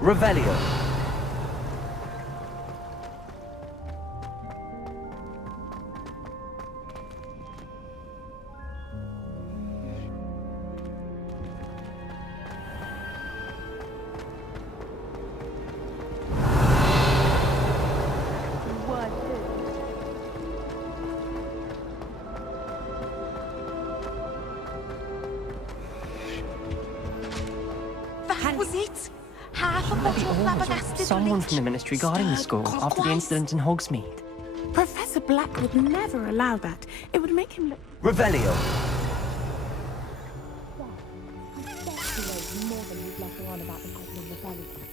Revelio. That was it? Half a bottle of flabbergasted Someone from the ministry guarding the school after the incident in Hogsmeade. Professor Black would never allow that. It would make him look... Revelio. more than he's letting on about the goblin rebellion.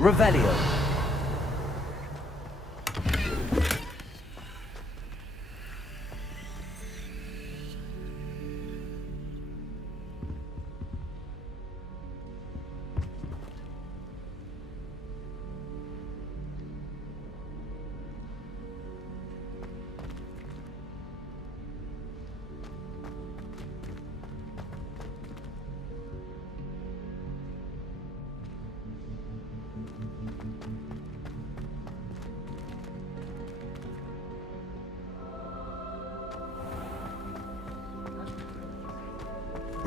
Revelio.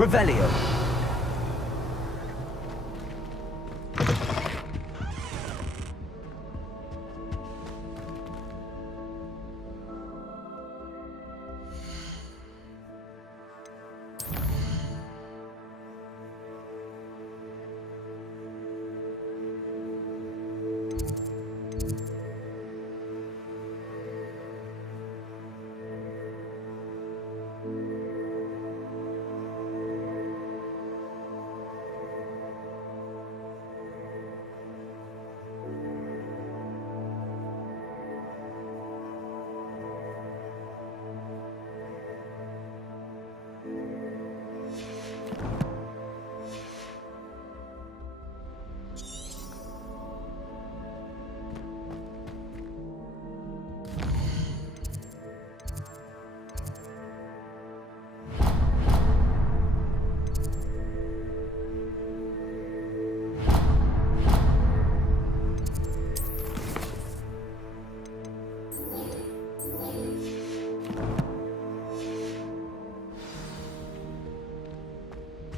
Revelio.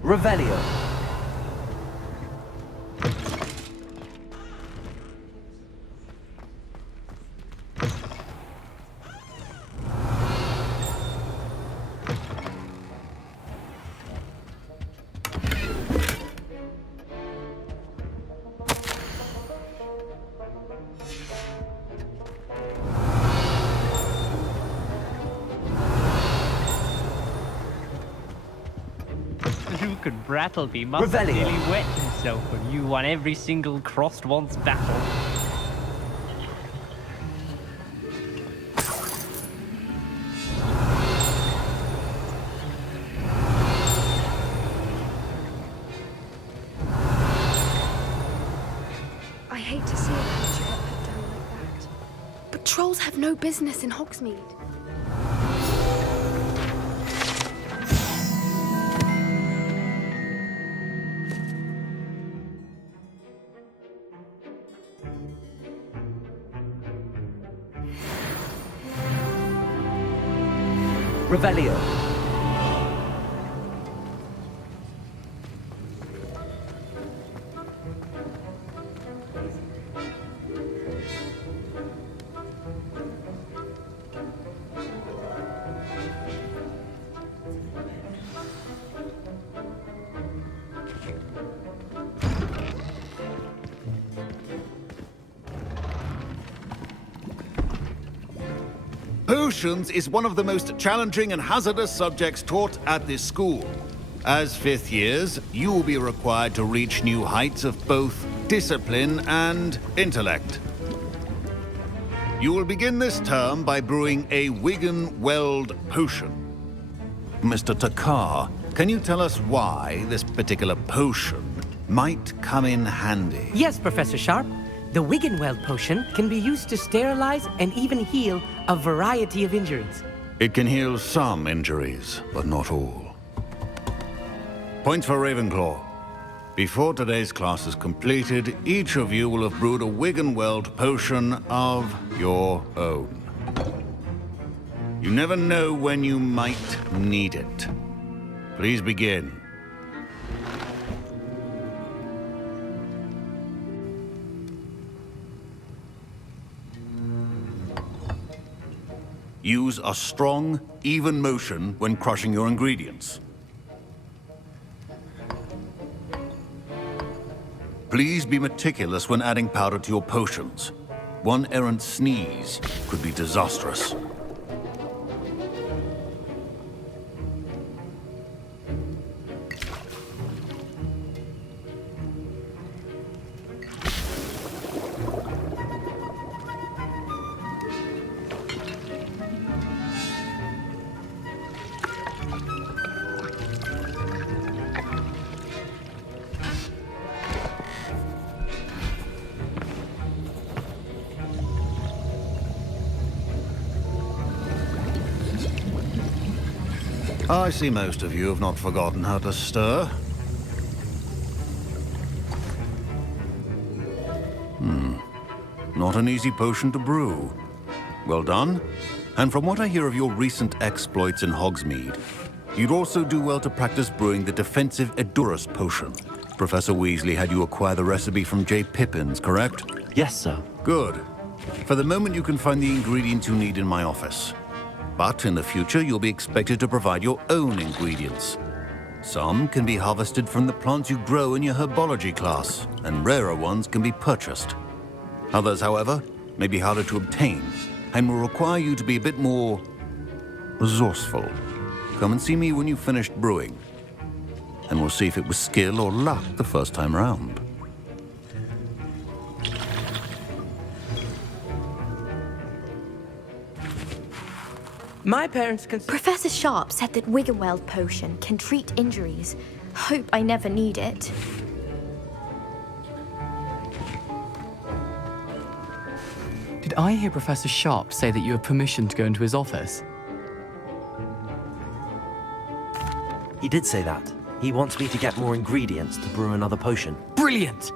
Revelio. Luke and Brattleby must have Revelio. nearly wet himself when you won every single crossed once battle. I hate to see a creature get put down like that. But trolls have no business in Hogsmeade. Revelio. Potions is one of the most challenging and hazardous subjects taught at this school. As fifth years, you will be required to reach new heights of both discipline and intellect. You will begin this term by brewing a Wigan-Weld potion. Mr. Takar, can you tell us why this particular potion might come in handy? Yes, Professor Sharp. The Wigan-Weld potion can be used to sterilize and even heal a variety of injuries. It can heal some injuries, but not all. Point for Ravenclaw. Before today's class is completed, each of you will have brewed a Wigan-Weld potion of your own. You never know when you might need it. Please begin. Use a strong, even motion when crushing your ingredients. Please be meticulous when adding powder to your potions. One errant sneeze could be disastrous. I see most of you have not forgotten how to stir. Not an easy potion to brew. Well done. And from what I hear of your recent exploits in Hogsmeade, you'd also do well to practice brewing the defensive Edurus potion. Professor Weasley had you acquire the recipe from J. Pippins, correct? Yes, sir. Good. For the moment, you can find the ingredients you need in my office. But in the future, you'll be expected to provide your own ingredients. Some can be harvested from the plants you grow in your herbology class, and rarer ones can be purchased. Others, however, may be harder to obtain, and will require you to be a bit more resourceful. Come and see me when you've finished brewing, and we'll see if it was skill or luck the first time round. My parents Professor Sharp said that Wigan-Weld potion can treat injuries. Hope I never need it. Did I hear Professor Sharp say that you have permission to go into his office? He did say that. He wants me to get more ingredients to brew another potion. Brilliant!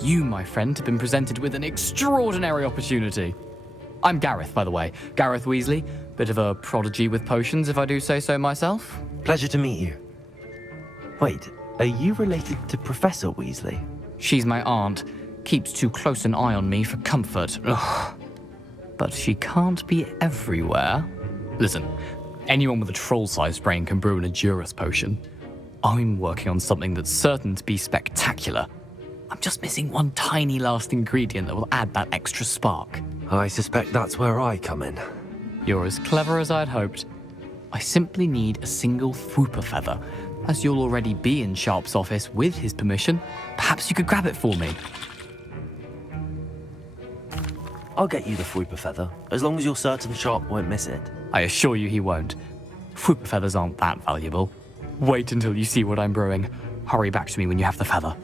You, my friend, have been presented with an extraordinary opportunity. I'm Gareth, by the way. Gareth Weasley. Bit of a prodigy with potions, if I do say so myself. Pleasure to meet you. Wait, are you related to Professor Weasley? She's my aunt. Keeps too close an eye on me for comfort. Ugh. But she can't be everywhere. Listen, anyone with a troll-sized brain can brew an Edurus potion. I'm working on something that's certain to be spectacular. I'm just missing one tiny last ingredient that will add that extra spark. I suspect that's where I come in. You're as clever as I'd hoped. I simply need a single Fwooper feather. As you'll already be in Sharp's office with his permission, perhaps you could grab it for me. I'll get you the Fwooper feather, as long as you're certain Sharp won't miss it. I assure you he won't. Fwooper feathers aren't that valuable. Wait until you see what I'm brewing. Hurry back to me when you have the feather.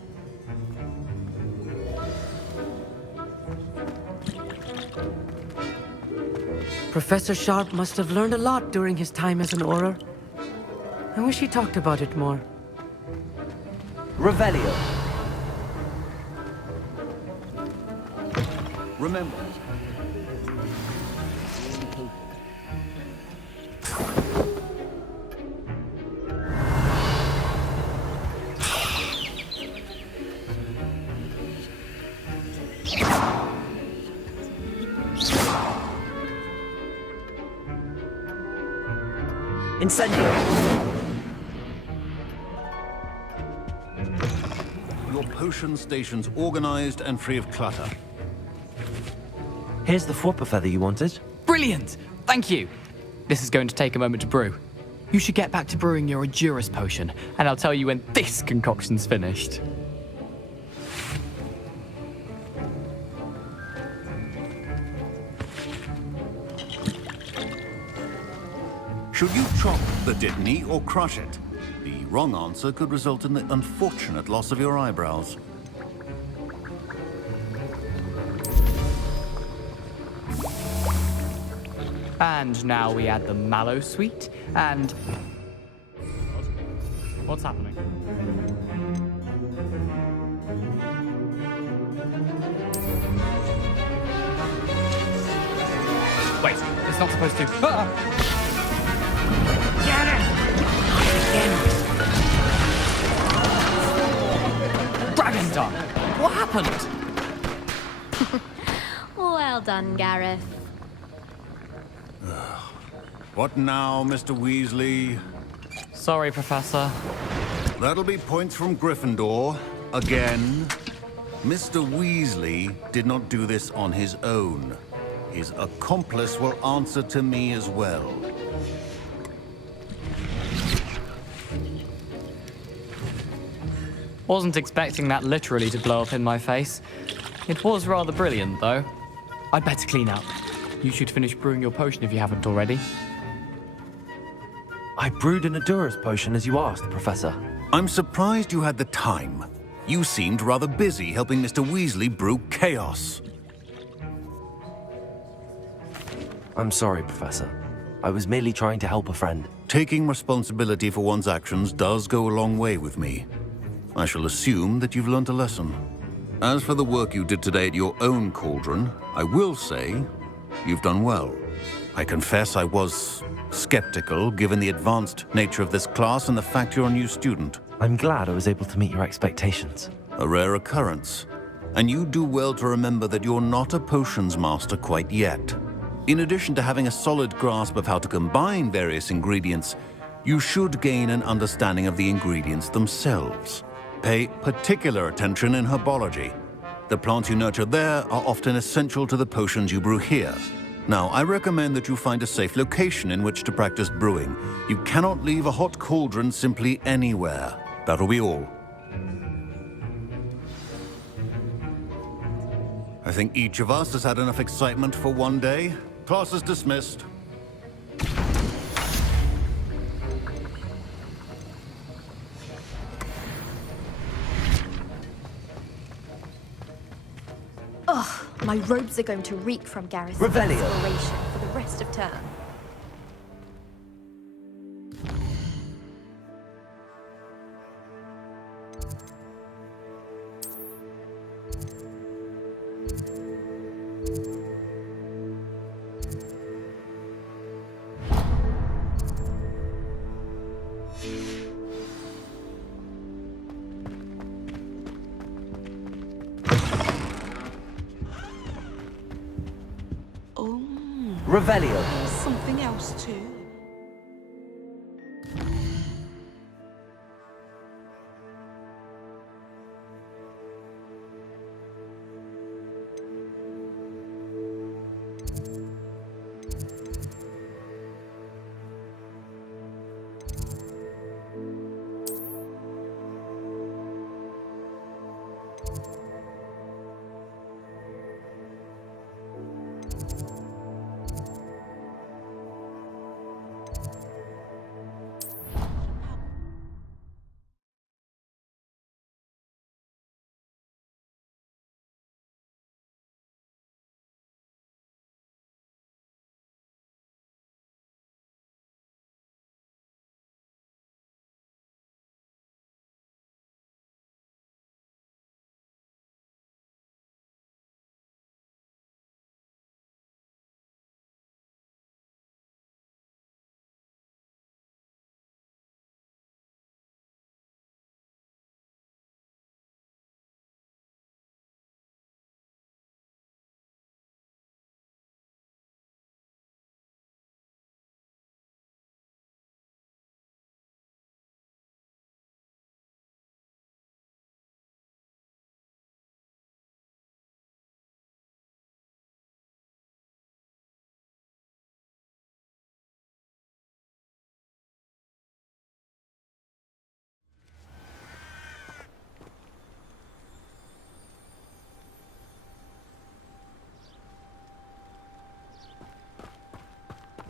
Professor Sharp must have learned a lot during his time as an Auror. I wish he talked about it more. Revelio. Remember, Incendio! Your potion station's organized and free of clutter. Here's the Fwopper feather you wanted. Brilliant! Thank you! This is going to take a moment to brew. You should get back to brewing your Edurus potion, and I'll tell you when this concoction's finished. Should you chop the Dittany or crush it? The wrong answer could result in the unfortunate loss of your eyebrows. And now we add the mallow sweet, and... What's happening? Wait, it's not supposed to... Ah! Dragon Dog! What happened? Well done, Gareth. What now, Mr. Weasley? Sorry, Professor. That'll be points from Gryffindor. Again. Mr. Weasley did not do this on his own. His accomplice will answer to me as well. Wasn't expecting that literally to blow up in my face. It was rather brilliant, though. I'd better clean up. You should finish brewing your potion if you haven't already. I brewed an Edurus potion as you asked, Professor. I'm surprised you had the time. You seemed rather busy helping Mr. Weasley brew chaos. I'm sorry, Professor. I was merely trying to help a friend. Taking responsibility for one's actions does go a long way with me. I shall assume that you've learnt a lesson. As for the work you did today at your own cauldron, I will say you've done well. I confess I was skeptical, given the advanced nature of this class and the fact you're a new student. I'm glad I was able to meet your expectations. A rare occurrence. And you do well to remember that you're not a potions master quite yet. In addition to having a solid grasp of how to combine various ingredients, you should gain an understanding of the ingredients themselves. Pay particular attention in herbology. The plants you nurture there are often essential to the potions you brew here. Now, I recommend that you find a safe location in which to practice brewing. You cannot leave a hot cauldron simply anywhere. That'll be all. I think each of us has had enough excitement for one day. Class is dismissed. Ugh, my robes are going to reek from Gareth's Revelio. inspiration for the rest of term. Revelio. Something else too.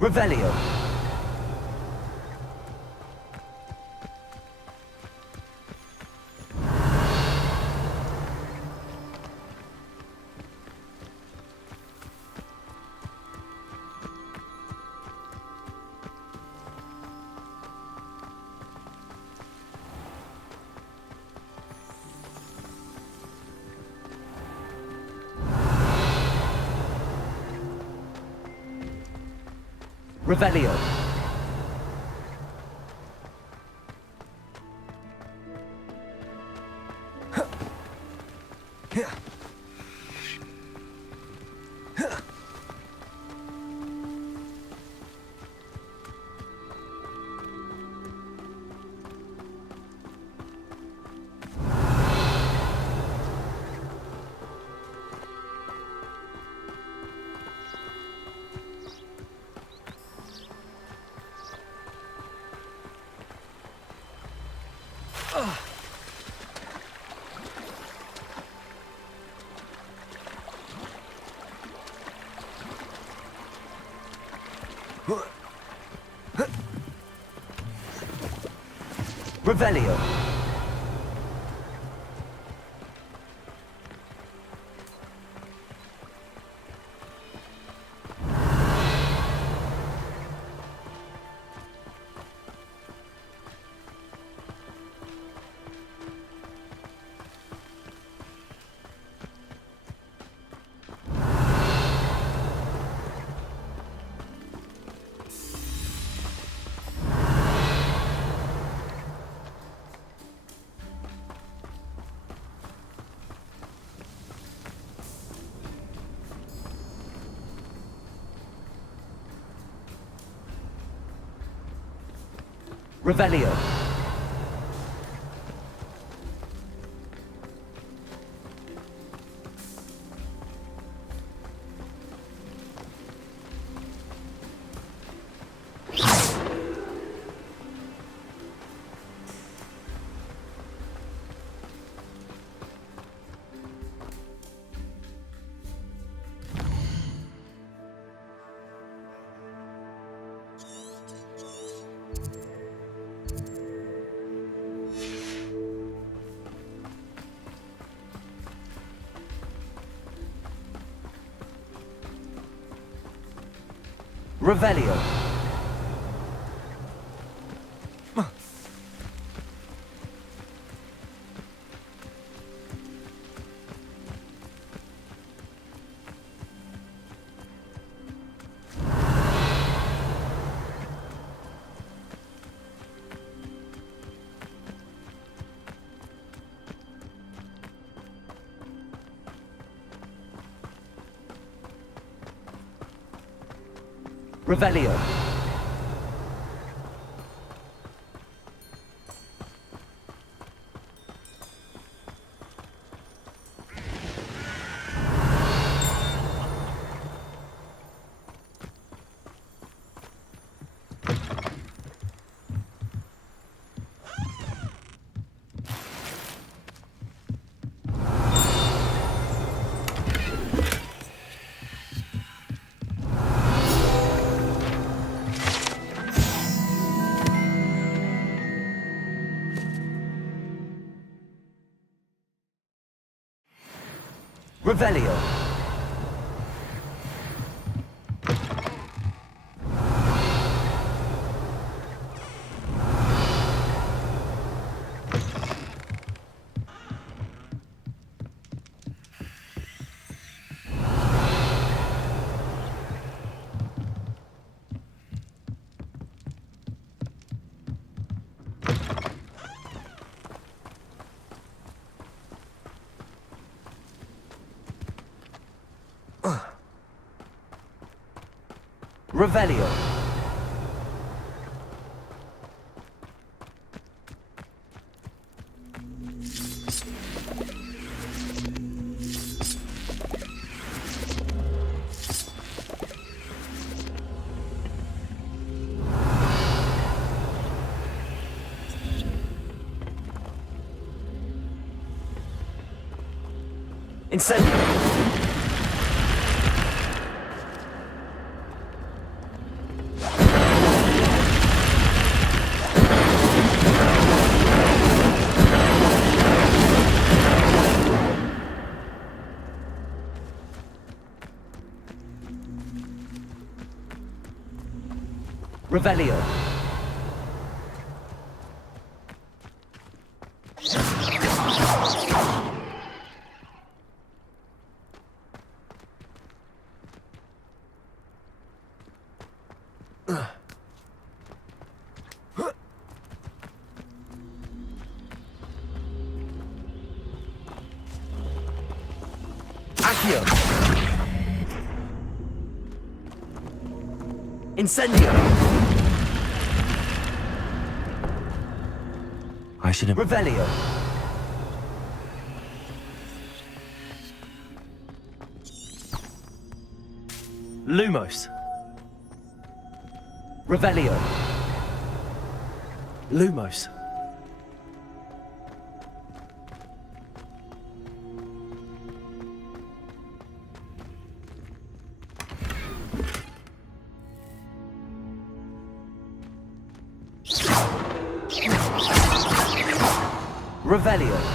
Revelio. Revelio. Revelio. Revelio. Revelio. Revelio. Revelio. Revelio. Incendio. Revelio. Accio. Incendio. I should have... Revelio. Lumos. Revelio. Lumos. Revelio.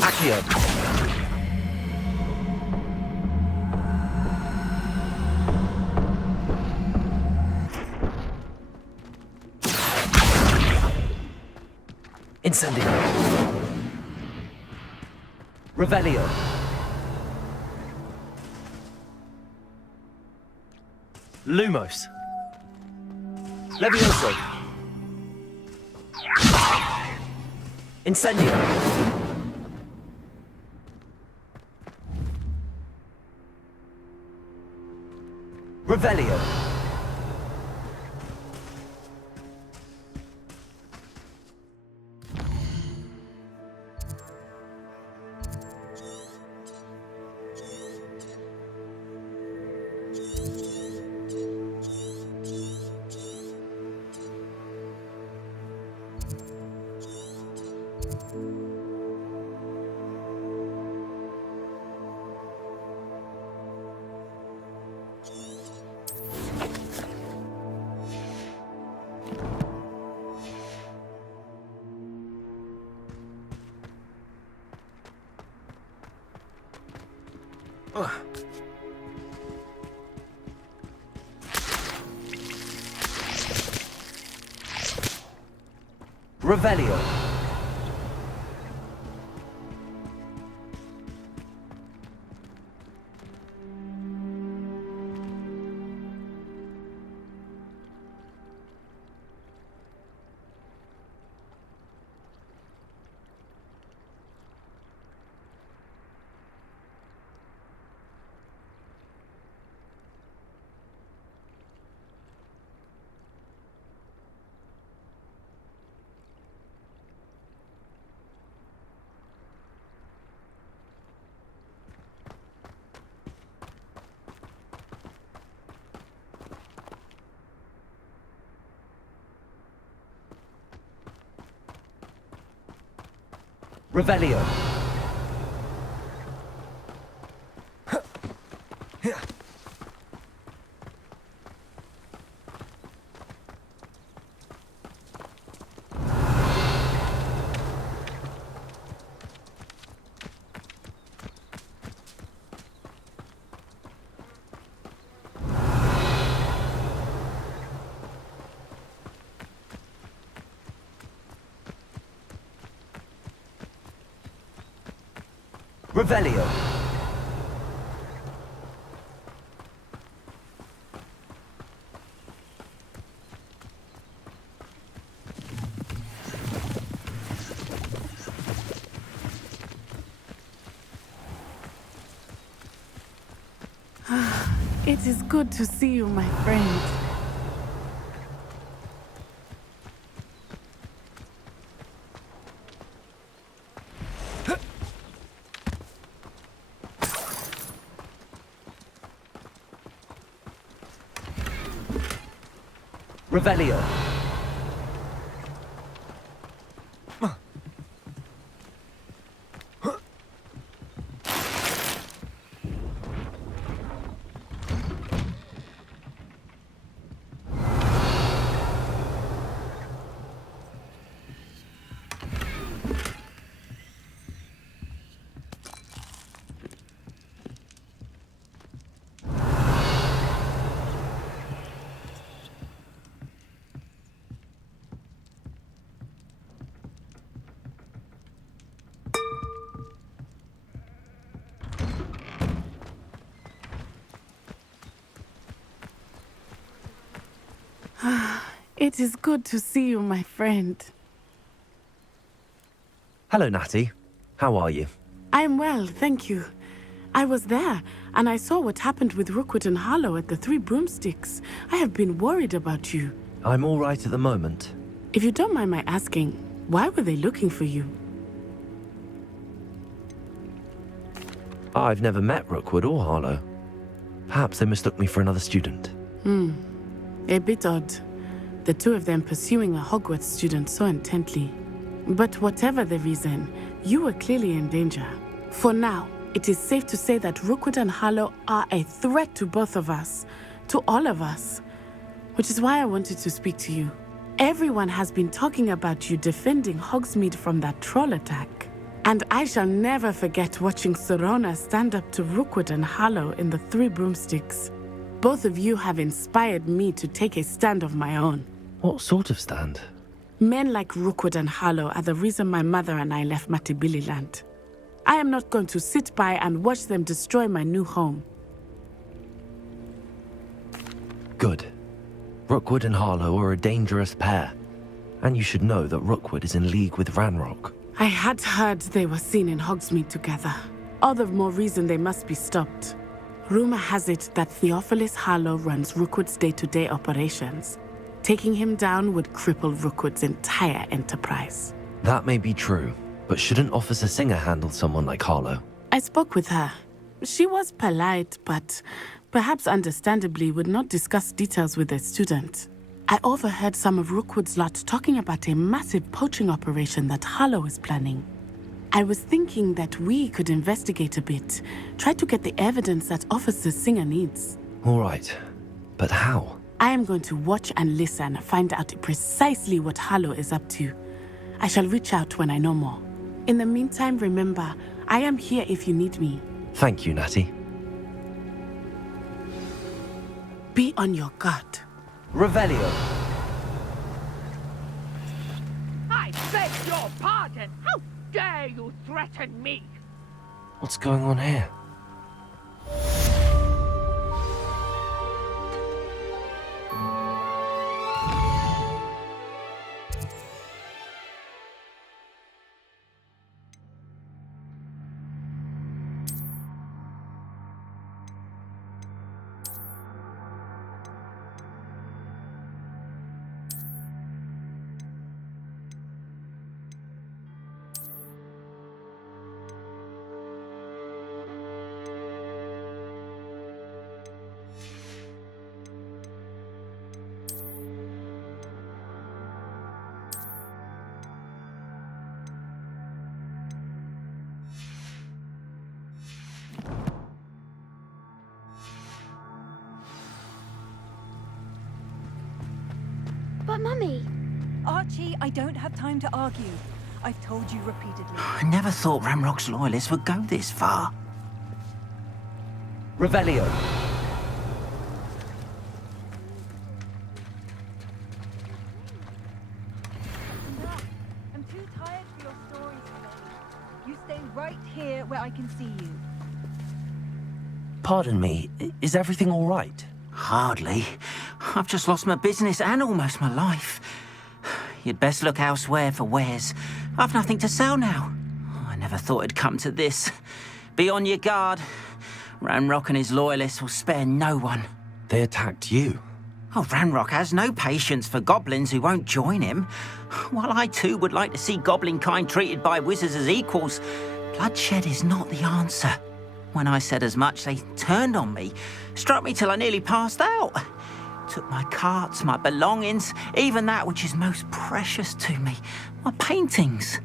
Accio. Incendio. Revelio. Lumos. Levioso. Incendio. Revelio. Revelio. Revelio. Revelio. It is good to see you, my friend. Revelio. It is good to see you, my friend. Hello, Natty. How are you? I'm well, thank you. I was there, and I saw what happened with Rookwood and Harlow at the Three Broomsticks. I have been worried about you. I'm all right at the moment. If you don't mind my asking, why were they looking for you? I've never met Rookwood or Harlow. Perhaps they mistook me for another student. A bit odd. The two of them pursuing a Hogwarts student so intently. But whatever the reason, you were clearly in danger. For now, it is safe to say that Rookwood and Harlow are a threat to both of us, to all of us. Which is why I wanted to speak to you. Everyone has been talking about you defending Hogsmeade from that troll attack. And I shall never forget watching Serona stand up to Rookwood and Harlow in the Three Broomsticks. Both of you have inspired me to take a stand of my own. What sort of stand? Men like Rookwood and Harlow are the reason my mother and I left Mattibilliland. I am not going to sit by and watch them destroy my new home. Good. Rookwood and Harlow are a dangerous pair. And you should know that Rookwood is in league with Ranrock. I had heard they were seen in Hogsmeade together. All the more reason they must be stopped. Rumor has it that Theophilus Harlow runs Rookwood's day-to-day operations. Taking him down would cripple Rookwood's entire enterprise. That may be true, but shouldn't Officer Singer handle someone like Harlow? I spoke with her. She was polite, but perhaps understandably would not discuss details with a student. I overheard some of Rookwood's lot talking about a massive poaching operation that Harlow is planning. I was thinking that we could investigate a bit, try to get the evidence that Officer Singer needs. All right, but how? I am going to watch and listen, find out precisely what Harlow is up to. I shall reach out when I know more. In the meantime, remember, I am here if you need me. Thank you, Natty. Be on your guard. Revelio. I beg your pardon! How dare you threaten me? What's going on here? But Mummy, Archie, I don't have time to argue. I've told you repeatedly. I never thought Ramrock's loyalists would go this far. Revelio. I'm too tired for your stories today. You stay right here where I can see you. Pardon me, is everything all right? Hardly. I've just lost my business and almost my life. You'd best look elsewhere for wares. I've nothing to sell now. I never thought it'd come to this. Be on your guard. Ranrock and his loyalists will spare no one. They attacked you. Oh, Ranrock has no patience for goblins who won't join him. While I too would like to see goblin kind treated by wizards as equals, bloodshed is not the answer. When I said as much, they turned on me, struck me till I nearly passed out. Took my carts, my belongings, even that which is most precious to me, my paintings.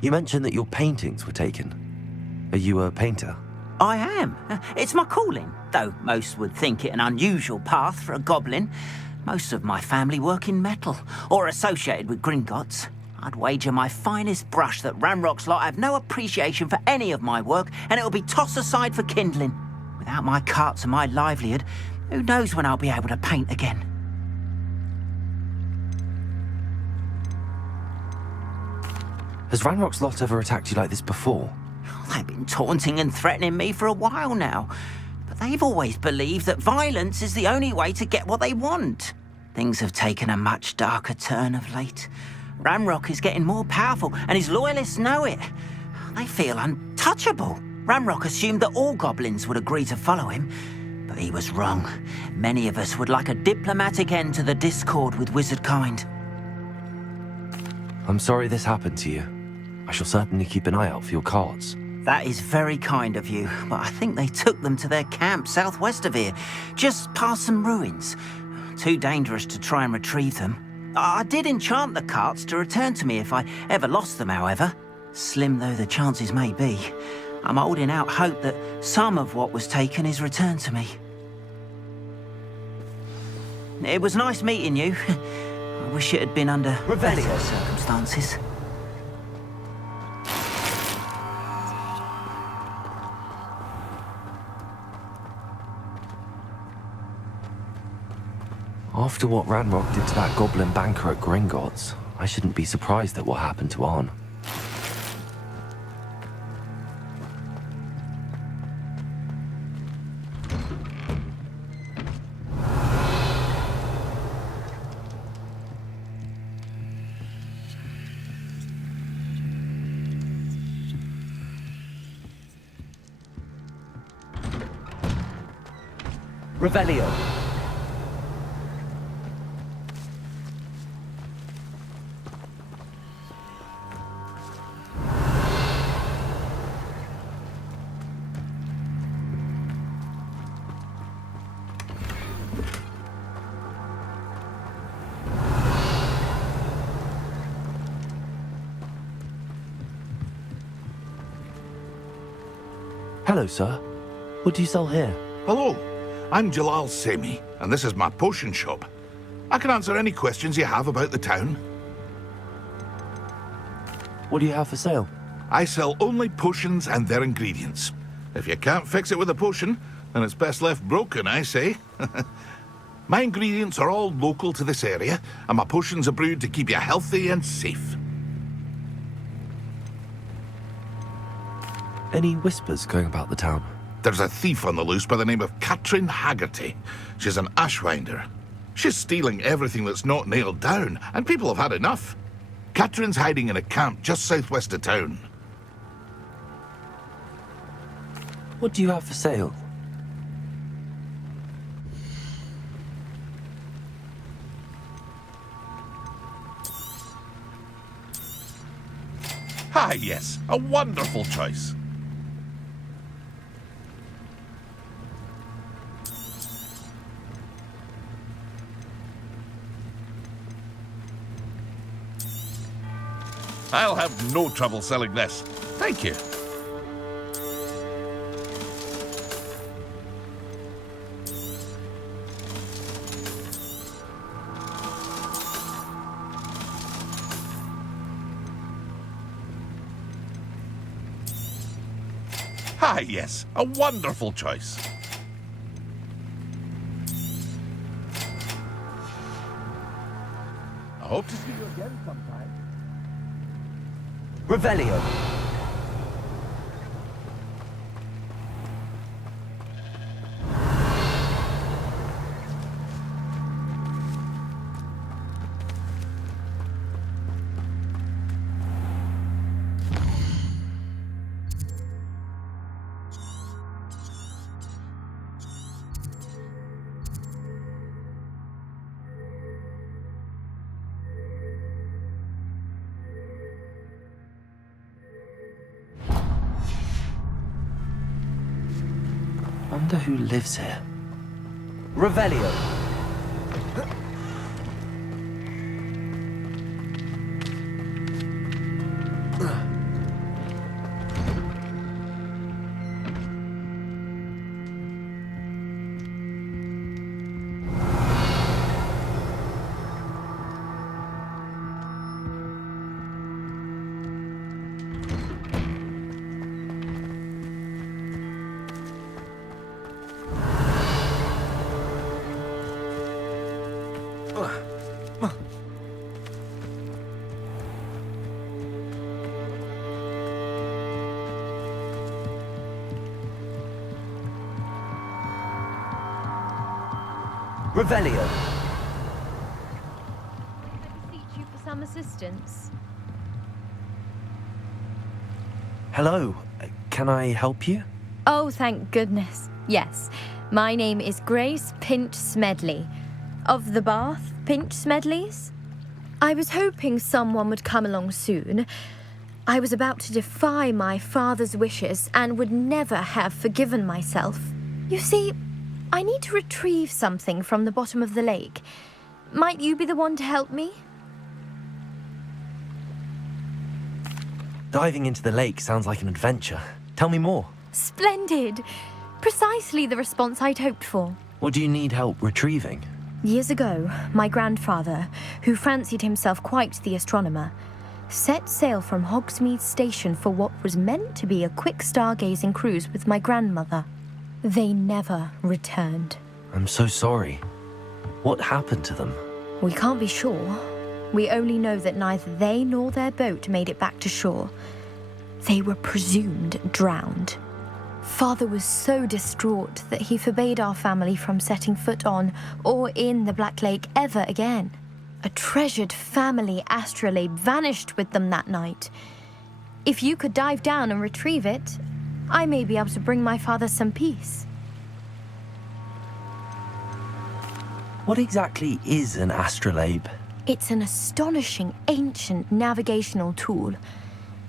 You mentioned that your paintings were taken. Are you a painter? I am. It's my calling, though most would think it an unusual path for a goblin. Most of my family work in metal, or associated with Gringotts. I'd wager my finest brush that Ranrock's lot have no appreciation for any of my work, and it'll be tossed aside for kindling. Without my carts and my livelihood, who knows when I'll be able to paint again? Has Ranrock's lot ever attacked you like this before? They've been taunting and threatening me for a while now, but they've always believed that violence is the only way to get what they want. Things have taken a much darker turn of late. Ranrock is getting more powerful, and his loyalists know it. They feel untouchable. Ranrock assumed that all goblins would agree to follow him, but he was wrong. Many of us would like a diplomatic end to the discord with wizard kind. I'm sorry this happened to you. I shall certainly keep an eye out for your carts. That is very kind of you, but I think they took them to their camp southwest of here, just past some ruins. Too dangerous to try and retrieve them. I did enchant the carts to return to me if I ever lost them, however. Slim though the chances may be, I'm holding out hope that some of what was taken is returned to me. It was nice meeting you. I wish it had been under better circumstances. After what Ranrock did to that goblin banker at Gringotts, I shouldn't be surprised at what happened to Arn. Revelio. Hello, sir. What do you sell here? Hello, I'm Jalal Semi, and this is my potion shop. I can answer any questions you have about the town. What do you have for sale? I sell only potions and their ingredients. If you can't fix it with a potion, then it's best left broken, I say. My ingredients are all local to this area, and my potions are brewed to keep you healthy and safe. Any whispers going about the town? There's a thief on the loose by the name of Katrin Haggerty. She's an ashwinder. She's stealing everything that's not nailed down, and people have had enough. Katrin's hiding in a camp just southwest of town. What do you have for sale? Ah, yes, a wonderful choice. I'll have no trouble selling this. Thank you. Ah, yes, a wonderful choice. I hope to see you again sometime. Revelio. Wonder who lives here. Revelio. Revelio. I beseech you for some assistance. Hello. Can I help you? Oh, thank goodness. Yes. My name is Grace Pinch Smedley. Of the Bath Pinch Smedleys? I was hoping someone would come along soon. I was about to defy my father's wishes and would never have forgiven myself. You see, I need to retrieve something from the bottom of the lake. Might you be the one to help me? Diving into the lake sounds like an adventure. Tell me more. Splendid! Precisely the response I'd hoped for. What do you need help retrieving? Years ago, my grandfather, who fancied himself quite the astronomer, set sail from Hogsmeade Station for what was meant to be a quick stargazing cruise with my grandmother. They never returned. I'm so sorry. What happened to them? We can't be sure. We only know that neither they nor their boat made it back to shore. They were presumed drowned. Father was so distraught that he forbade our family from setting foot on or in the Black Lake ever again. A treasured family astrolabe vanished with them that night. If you could dive down and retrieve it, I may be able to bring my father some peace. What exactly is an astrolabe? It's an astonishing ancient navigational tool.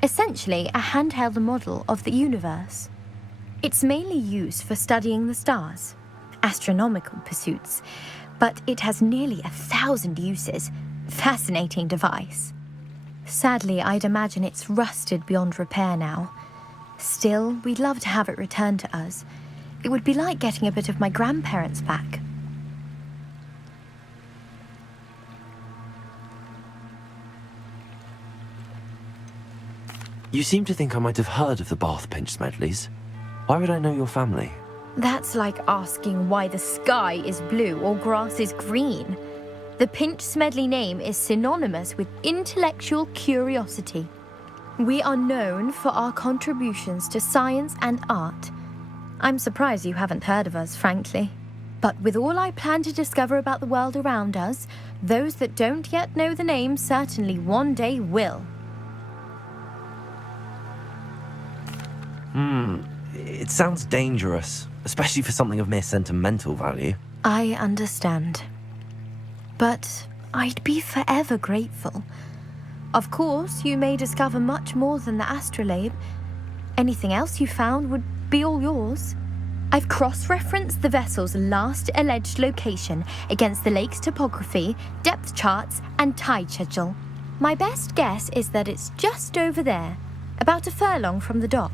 Essentially, a handheld model of the universe. It's mainly used for studying the stars, astronomical pursuits, but it has nearly 1,000 uses. Fascinating device. Sadly, I'd imagine it's rusted beyond repair now. Still, we'd love to have it returned to us. It would be like getting a bit of my grandparents back. You seem to think I might have heard of the Bath Pinch Smedleys. Why would I know your family? That's like asking why the sky is blue or grass is green. The Pinch Smedley name is synonymous with intellectual curiosity. We are known for our contributions to science and art. I'm surprised you haven't heard of us, frankly. But with all I plan to discover about the world around us, those that don't yet know the name certainly one day will. It sounds dangerous, especially for something of mere sentimental value. I understand. But I'd be forever grateful. Of course, you may discover much more than the astrolabe. Anything else you found would be all yours. I've cross-referenced the vessel's last alleged location against the lake's topography, depth charts, and tide schedule. My best guess is that it's just over there, about a furlong from the dock.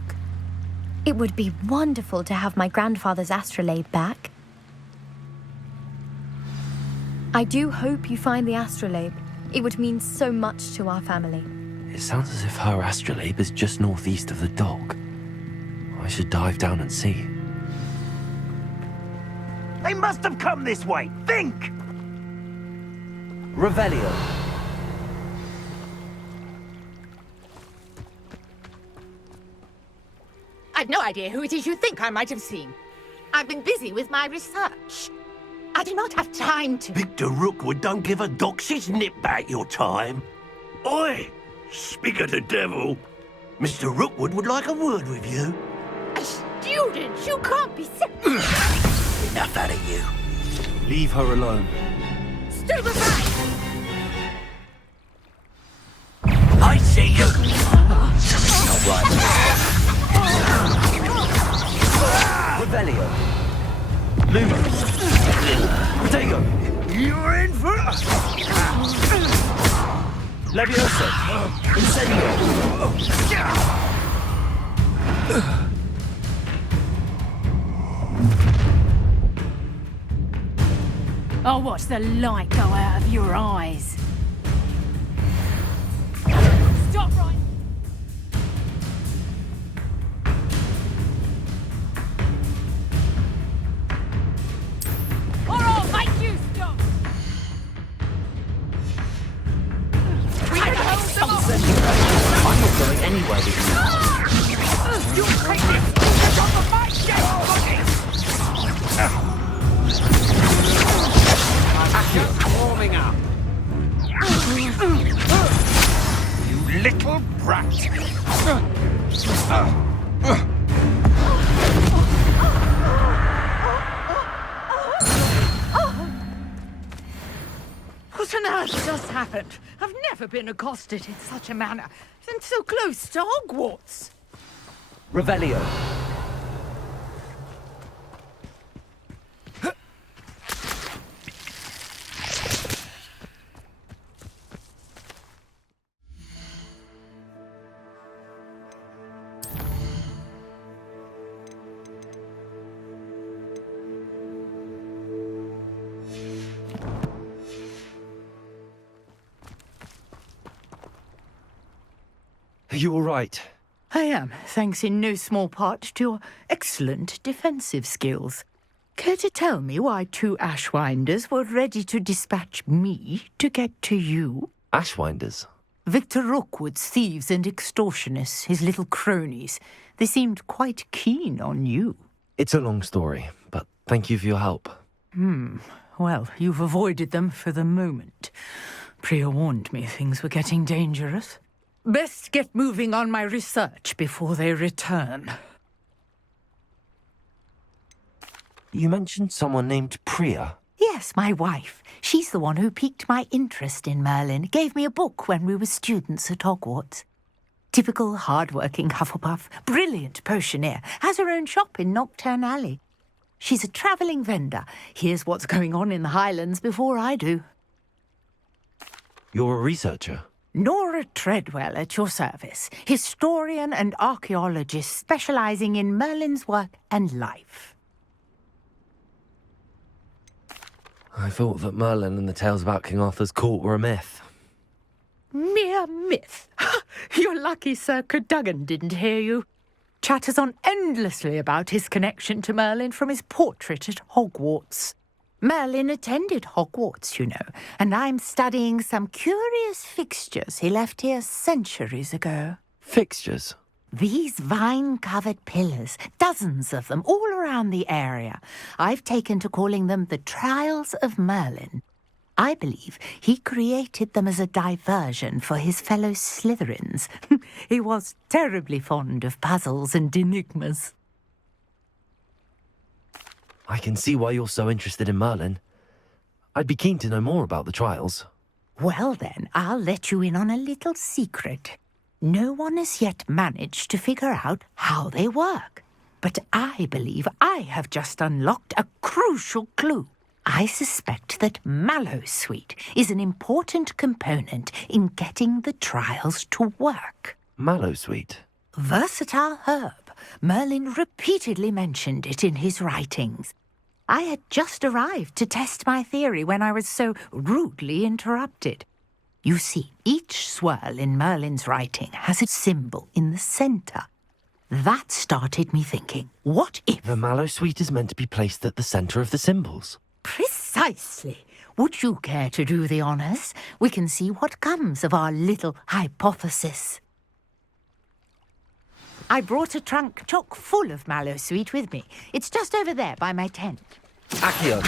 It would be wonderful to have my grandfather's astrolabe back. I do hope you find the astrolabe. It would mean so much to our family. It sounds as if her astrolabe is just northeast of the dock. I should dive down and see. They must have come this way. Think! Revelio. I've no idea who it is you think I might have seen. I've been busy with my research. I do not have time to... Victor Rookwood don't give a doxy's nip back your time. Oi! Speak of the devil. Mr. Rookwood would like a word with you. A student? You can't be so... Enough out of you. Leave her alone. Stupefy! I see you. Revelio. Lumos. Protego. You're in for... Leviosa. Incendio. I'll watch the light go out of your eyes. Stop right... Or I'll make you stop! I'm not going anywhere with you. You take this off of my dead body! Warming up. You little brat. What on earth just happened? I've never been accosted in such a manner, and so close to Hogwarts. Revelio. Are you all right? I am, thanks in no small part to your excellent defensive skills. Care to tell me why 2 Ashwinders were ready to dispatch me to get to you? Ashwinders? Victor Rookwood's thieves and extortionists, his little cronies. They seemed quite keen on you. It's a long story, but thank you for your help. Well, you've avoided them for the moment. Priya warned me things were getting dangerous. Best get moving on my research before they return. You mentioned someone named Priya. Yes, my wife. She's the one who piqued my interest in Merlin. Gave me a book when we were students at Hogwarts. Typical hard-working Hufflepuff, brilliant potioneer, has her own shop in Nocturne Alley. She's a travelling vendor. Hears what's going on in the Highlands before I do. You're a researcher? Nora Treadwell at your service, historian and archaeologist specialising in Merlin's work and life. I thought that Merlin and the tales about King Arthur's court were a myth. Mere myth. You're lucky Sir Cadogan didn't hear you. Chatters on endlessly about his connection to Merlin from his portrait at Hogwarts. Merlin attended Hogwarts, you know, and I'm studying some curious fixtures he left here centuries ago. Fixtures? These vine-covered pillars, dozens of them, all around the area. I've taken to calling them the Trials of Merlin. I believe he created them as a diversion for his fellow Slytherins. He was terribly fond of puzzles and enigmas. I can see why you're so interested in Merlin. I'd be keen to know more about the trials. Well then, I'll let you in on a little secret. No one has yet managed to figure out how they work. But I believe I have just unlocked a crucial clue. I suspect that Mallowsweet is an important component in getting the trials to work. Mallowsweet? Versatile herb. Merlin repeatedly mentioned it in his writings. I had just arrived to test my theory when I was so rudely interrupted. You see, each swirl in Merlin's writing has a symbol in the centre. That started me thinking, what if... The Mallowsweet is meant to be placed at the centre of the symbols. Precisely. Would you care to do the honours? We can see what comes of our little hypothesis. I brought a trunk chock full of mallow sweet with me. It's just over there by my tent. Accio.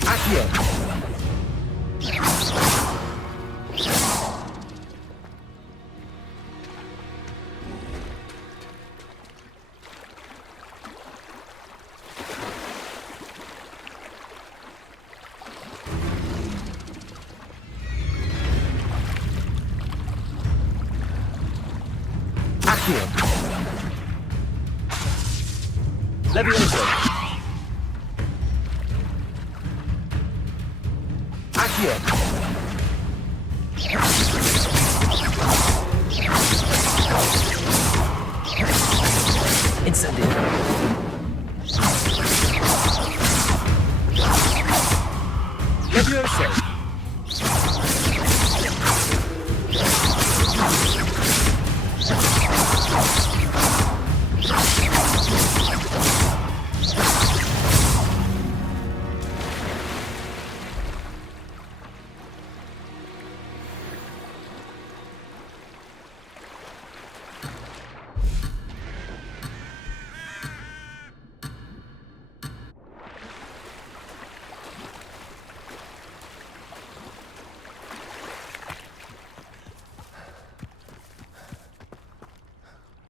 Accio. Accio. Levioso. Accio. Incendio.